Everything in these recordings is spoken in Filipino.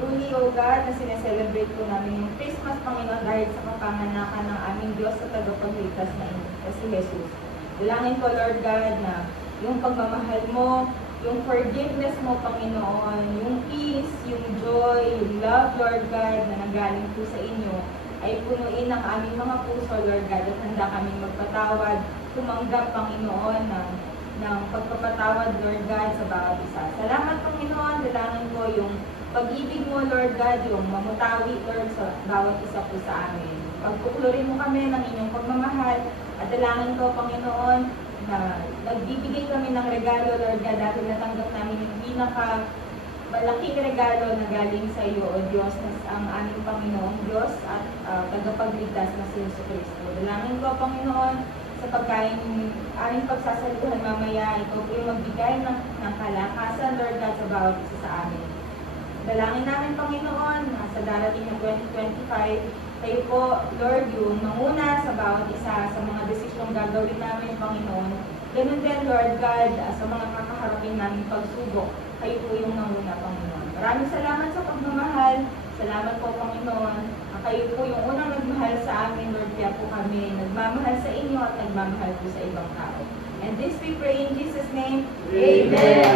Truly, O God, na sineselebrate po namin yung Christmas, Panginoon, dahil sa kapanganakan ng aming Diyos sa tagapagligtas na si Jesus. Dalangin ko, Lord God, na yung pagmamahal mo, yung forgiveness mo, Panginoon, yung peace, yung joy, yung love, Lord God, na nanggaling po sa inyo, ay punuin ang aming mga puso, Lord God, at handa kaming magpatawad, tumanggap, Panginoon, ng pagpapatawad, Lord God, sa bawat isa. Salamat, Panginoon, dalangin ko yung pag-ibig mo, Lord God, yung mamutawi, Lord, sa bawat isa po sa amin. Pagpuklurin mo kami ng inyong pagmamahal, at dalangin ko, Panginoon, na nagbibigay kami ng regalo, Lord God, dahil natanggap namin yung malaking regalo na galing sa iyo, O Diyos, na ang aming Panginoong Diyos at tagapagligtas na si Jesucristo. Dalangin ko, Panginoon, sa pagkain aming pagsasaluhan mamaya, ito po yung magbigay ng kalakasan, Lord God, sa bawat isa sa amin. Dalangin namin, Panginoon, sa darating na 2025, kayo po, Lord, yung manguna sa bawat isa sa mga desisyong gagawin namin, Panginoon. Ganun din, Lord God, sa mga kakaharapin namin pagsubok, kayo po yung manguna, Panginoon. Maraming salamat sa pagmamahal. Salamat po, Panginoon. Kayo po yung unang nagmahal sa amin, Lord, kaya po kami nagmamahal sa inyo at nagmamahal po sa ibang tao. And this we pray in Jesus' name. Amen.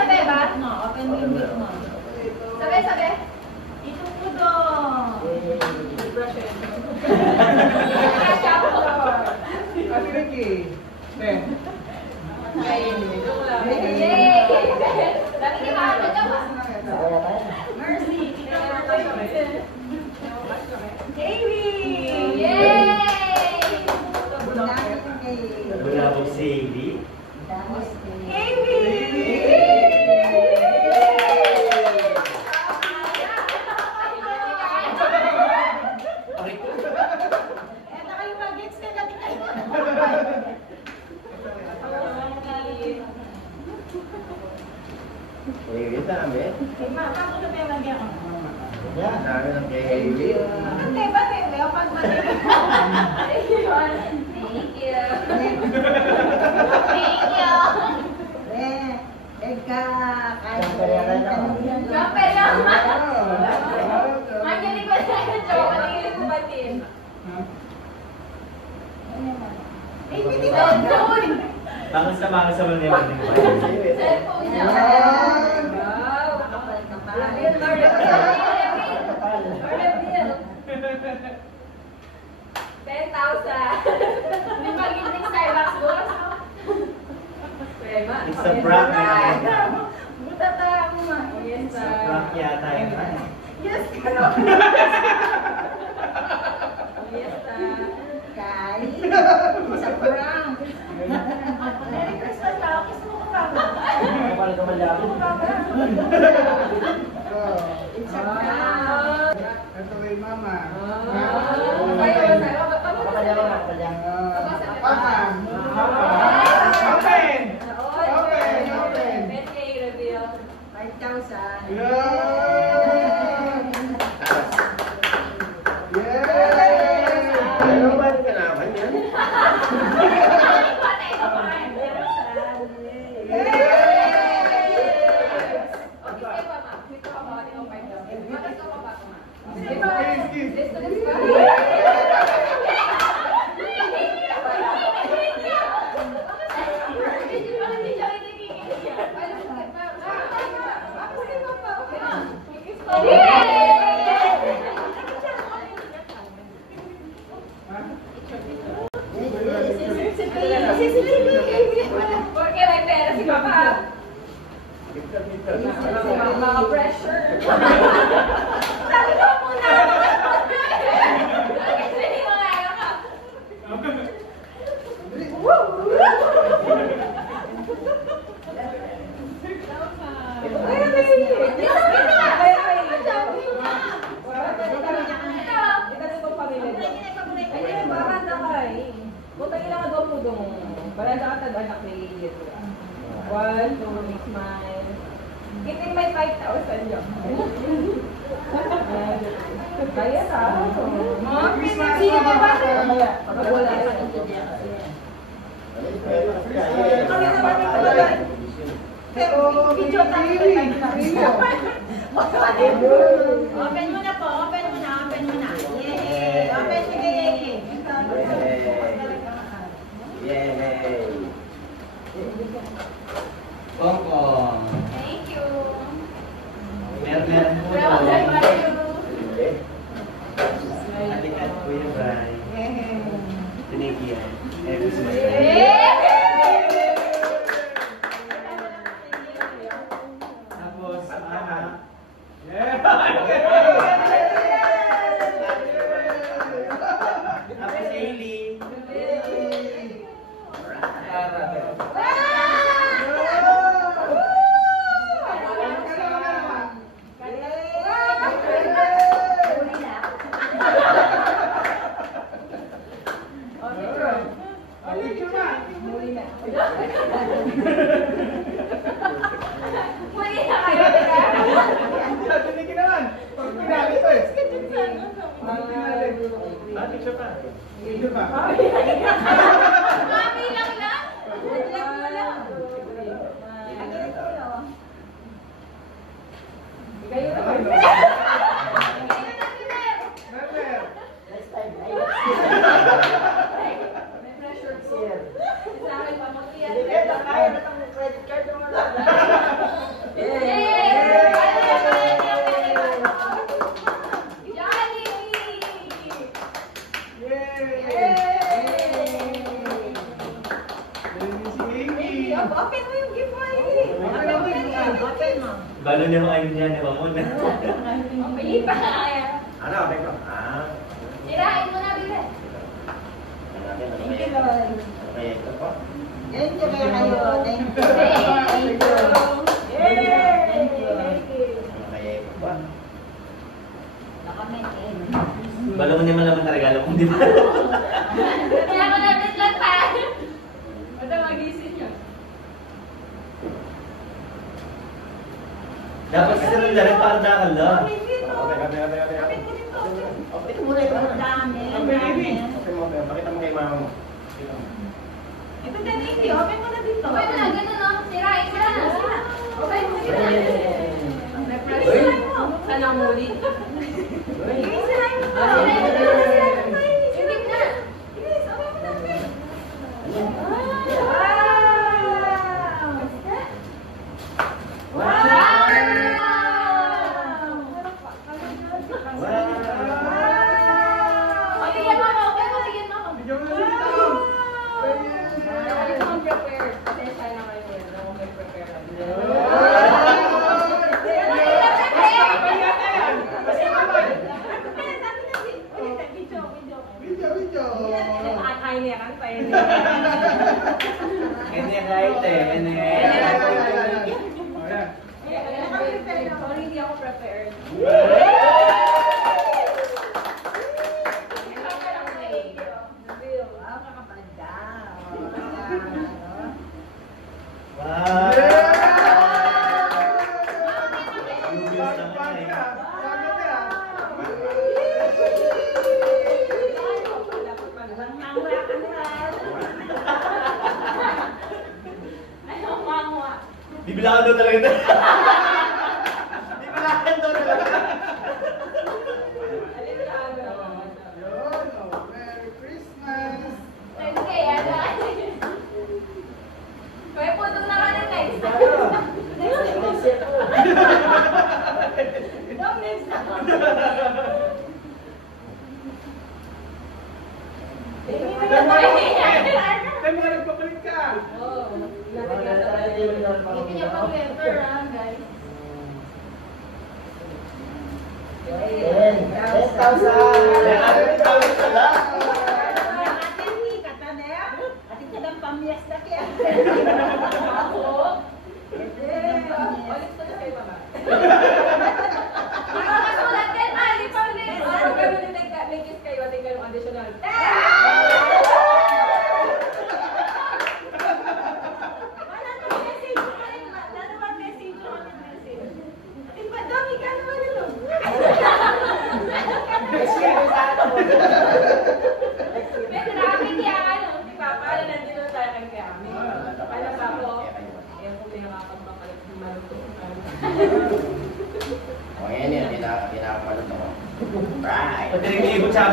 Sabi ba? No, open mo yung mic mo. Sabi. Ito po doon. Brush it. Kasi Ricky. Ben. Yay! Lagi ni Mama ka ba? Mercy. Amy! Yay! Bulabog si Amy. Amy! Kita namin. Ma, ako na tayo lagyan ko. Yan, sabi ng kay Amy. Ate, ba tayo? Leopard ba tayo? Thank you. Thank you. Thank you. Eka, Jumper yan, ma. Andiyan ko na yung joke. Patingin ko batin. Eh, hindi ko doon. Bangas na bangas sa mga naman yung Cellphone niya. Wow. Reveal. 10,000. May pag-ibig Starbucks, boss. It's a prank na. Butata ako, ma. It's a prank yata yun. Yes, ano? Yes, Kai. Sa prank. Merry Christmas na ako. Kiss mo ko pa. Kapal ka malapit. It's a prank. Ito kay Mama. Open! Open! 10K reveal. 5,000. Ano ba yung kanaman yan? Let's dong. Balada ka anak ni Idiot. 1, 2, big smile. Kiting may 5,000 yun. Kaya ta. Sino ba ba? Wala. Kami naman ito ba? Pero video tayo. Open mo na po, open mo na. Yay! Open mo na, Yay! Pongpong. Thank you. Meron po Well, ito. Mario. Alikat po yung Bray. Tinigyan. Gusto mo tapos, tapos Ailey. Picture pa. Mami lang. Open mo yung gift mo, Open mo. Balo niya ang ayun niya, di ba mo na? Open pa. Ano, okay ko? Sirain mo na, Bile. Okay, ito po. Thank you kaya kayo. Thank you. Thank you. Thank you. Okay, ito po. Nakamentin. Balo mo niya malaman na regalo mo, di ba? Kaya ko natin lang pa. Basta magising yun. Dapat kasi rin na rin para dakal lang. Open mo na ito. Dami. Okay mo, pakita mo kay mama mo. Ito din, Indi. Open mo na dito. Open mo na, gano'n no? Sirain mo na. Open mo na. Sirain mo. Sana muli. Sirain mo. Sirain mo. Hindi na. Bilis, open mo na. Ini right eh, ini. Sorry, hindi ako prepared. Wow. Dibilangan daw talaga ito. Dibilangan daw talaga. Merry Christmas! Okay, ano? Kaya po doon na ka na guys. Tayo mga nagpapalit ka! Hindi niya pang letter guys. 10,000.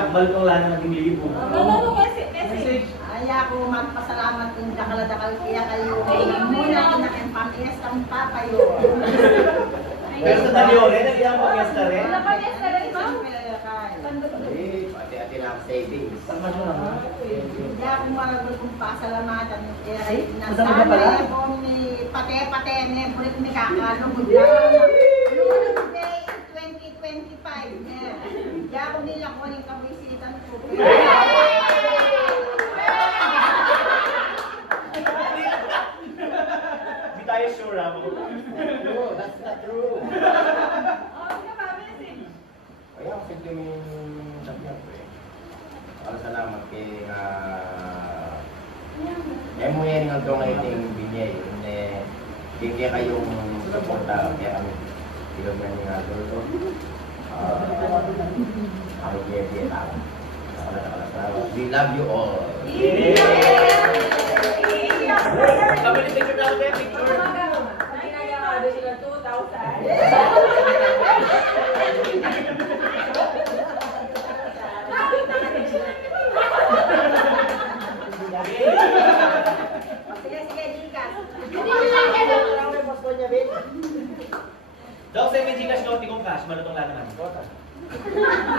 Balkong lang nating libo. Ano message? Ay ako magpasalamat kung dakal-dakal kaya kayo. Muna kinakin pamiestang papayo. Pero sa talyo rin, nagiyang pag-fiesta rin. Wala pa niya sa rin, ma'am. Eh, pati-ati na ang savings. Tama mo naman. Hindi ako maragol kung pasalamatan. Ay, Nasanay masama pala? akong pate-pate, nebulit ni kakalugod lang. Lulog day 2025. Hindi ako nila kung anong kabisitan ko. Hindi tayo sure ha. No, that's not true. Kaya ako sige yung sabihan ko eh. Para salamat kay mo yan ang donating binyay. Kaya kayong suporta kaya kami kilogran yung dito. Ako kaya tao. We love you all. Kami ni picture daw tayo, picture. Ginagawado sila 2,000. Sige, Gcash. Daw sa image cash no, tikong cash, malutong lang naman.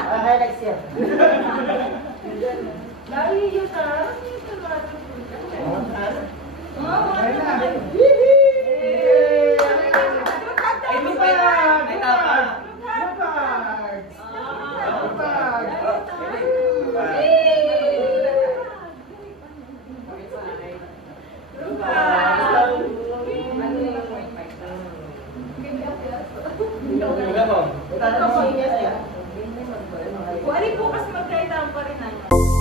Highlights yan. Dahil yun na. Ay, may tapa. Wali po kasi magkailangan pa rin.